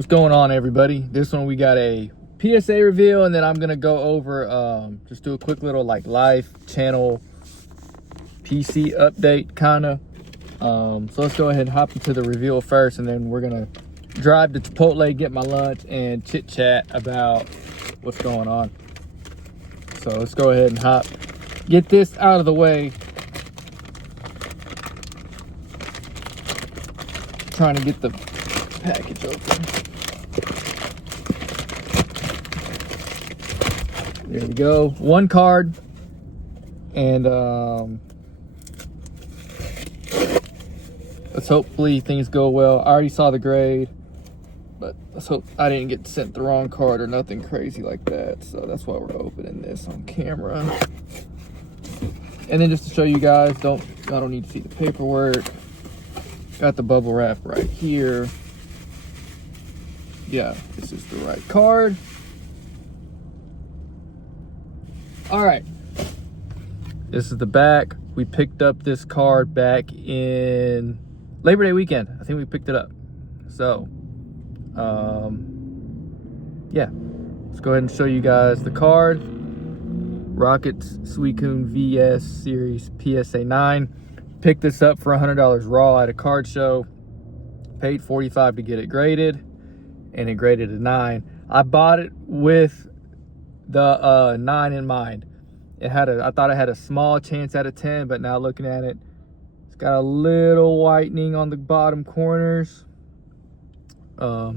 What's going on, everybody? This one we got a PSA reveal, and then I'm gonna go over just do a quick little like live channel PC update kind of. So let's go ahead and hop into the reveal first, and then we're gonna drive to Chipotle, get my lunch, and chit chat about what's going on. So let's go ahead and get this out of the way. Trying to get the package open. There we go. One card, and let's hopefully things go well. I already saw the grade, but let's hope I didn't get sent the wrong card or nothing crazy like that. So that's why we're opening this on camera. And then just to show you guys, I don't need to see the paperwork. Got the bubble wrap right here. Yeah, this is the right card. All right, this is the back. We picked up this card back in Labor Day weekend. I think we picked it up. So, yeah, let's go ahead and show you guys the card. Rockets Suicune VS Series PSA 9. Picked this up for $100 raw at a card show. Paid $45 to get it graded, and it graded a 9. I bought it with the 9 in mind. I thought it had a small chance at a 10, but now looking at it, it's got a little whitening on the bottom corners. I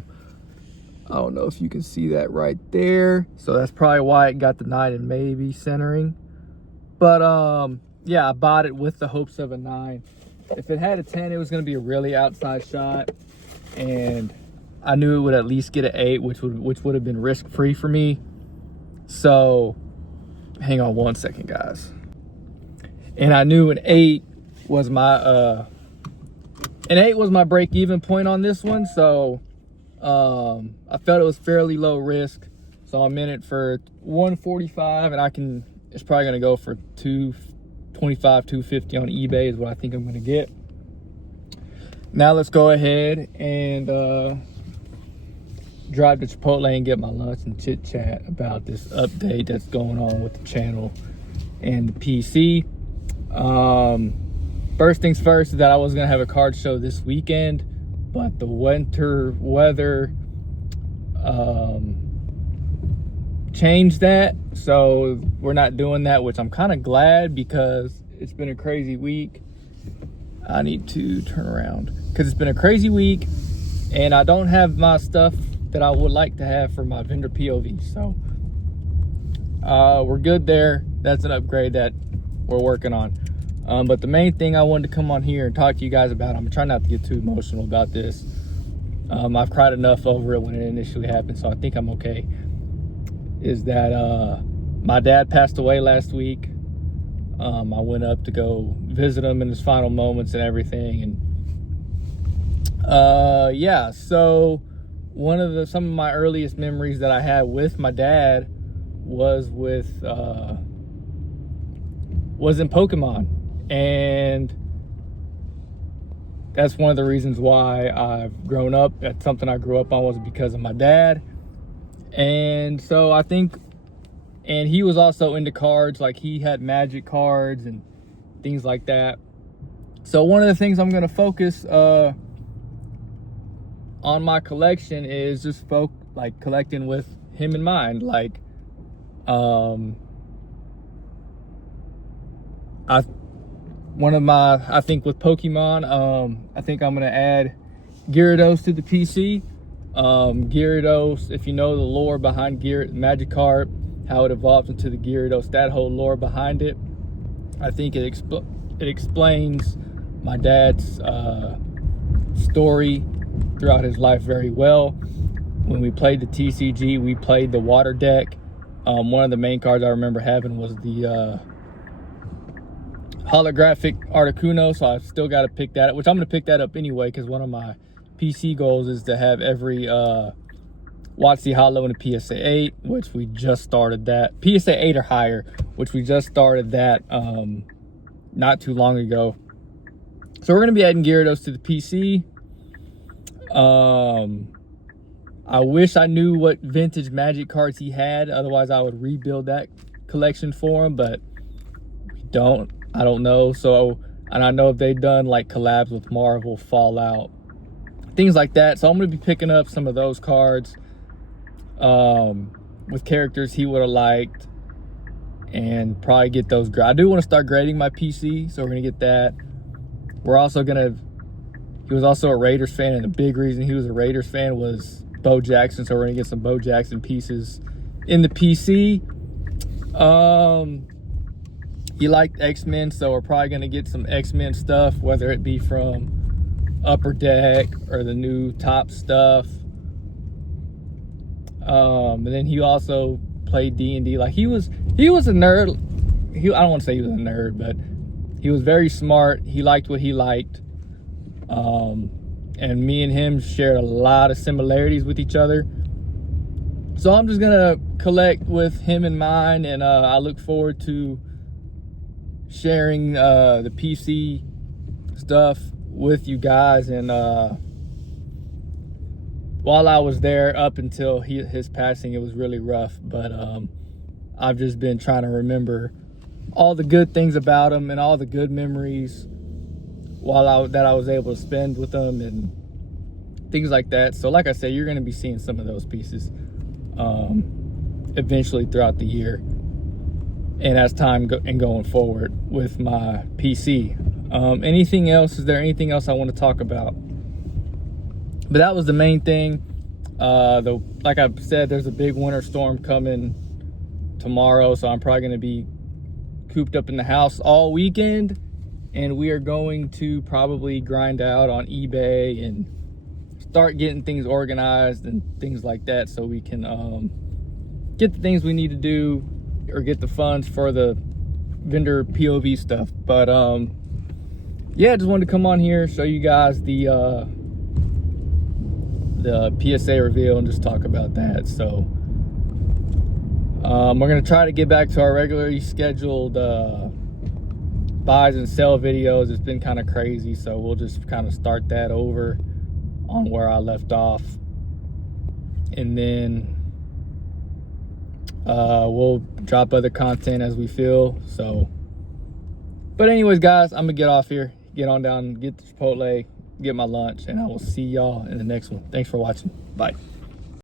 don't know if you can see that right there. So that's probably why it got the 9 and maybe centering. But yeah, I bought it with the hopes of a 9. If it had a 10, it was going to be a really outside shot, and I knew it would at least get an 8, which would have been risk-free for me. So hang on one second, guys. And I knew an 8 was my break-even point on this one. So I felt it was fairly low risk. So I'm in it for $145, and it's probably gonna go for $225, $250 on eBay is what I think I'm gonna get. Now let's go ahead and drive to Chipotle and get my lunch and chit chat about this update that's going on with the channel and the PC. First things first is that I was gonna have a card show this weekend, but the winter weather changed that, so we're not doing that, which I'm kind of glad because it's been a crazy week. I need to turn around because it's been a crazy week, and I don't have my stuff that I would like to have for my vendor POV. So we're good there. That's an upgrade that we're working on. But the main thing I wanted to come on here and talk to you guys about, I'm trying not to get too emotional about this. I've cried enough over it when it initially happened, so I think I'm okay. Is that my dad passed away last week. I went up to go visit him in his final moments and everything. And yeah, so some of my earliest memories that I had with my dad was in Pokemon, and that's one of the reasons why I've grown up. That's something I grew up on, was because of my dad. And so I think, and he was also into cards, like he had Magic cards and things like that. So one of the things I'm going to focus on my collection is just collecting with him in mind. Like I think with Pokemon, I think I'm gonna add Gyarados to the PC. Gyarados, if you know the lore behind Magikarp, how it evolves into the Gyarados, that whole lore behind it, I think it explains my dad's story throughout his life very well. When we played the TCG, we played the water deck. One of the main cards I remember having was the holographic Articuno, so I've still got to pick that up, which I'm going to pick that up anyway, because one of my PC goals is to have every WotC Holo in a PSA 8, which we just started that. PSA 8 or higher, which we just started that not too long ago. So we're going to be adding Gyarados to the PC. I wish I knew what vintage Magic cards he had. Otherwise, I would rebuild that collection for him, but we don't. I don't know. So, and I know if they've done like collabs with Marvel, Fallout, things like that. So I'm going to be picking up some of those cards with characters he would have liked, and probably get those. I do want to start grading my PC, so we're going to get that. We're also going to, he was also a Raiders fan, and the big reason he was a Raiders fan was Bo Jackson, so we're going to get some Bo Jackson pieces in the PC. He liked X-Men, so we're probably going to get some X-Men stuff, whether it be from Upper Deck or the new Top stuff. And then he also played D&D. Like, he was a nerd. I don't want to say he was a nerd, but he was very smart. He liked what he liked. And me and him shared a lot of similarities with each other. So I'm just gonna collect with him in mind, and I look forward to sharing the PC stuff with you guys. And while I was there, up until his passing, it was really rough, but I've just been trying to remember all the good things about him and all the good memories that I was able to spend with them and things like that. So like I said, you're going to be seeing some of those pieces eventually throughout the year and as time going forward with my PC. Anything else? Is there anything else I want to talk about? But that was the main thing. Like I said, there's a big winter storm coming tomorrow, so I'm probably going to be cooped up in the house all weekend, and we are going to probably grind out on eBay and start getting things organized and things like that, so we can get the things we need to do or get the funds for the vendor POV stuff. But yeah, just wanted to come on here, show you guys the PSA reveal and just talk about that. So we're gonna try to get back to our regularly scheduled buys and sell videos. It's been kind of crazy, so we'll just kind of start that over on where I left off, and then we'll drop other content as we feel. So, but anyways, guys, I'm gonna get off here, get on down, get the Chipotle, get my lunch, and I will see y'all in the next one. Thanks for watching. Bye.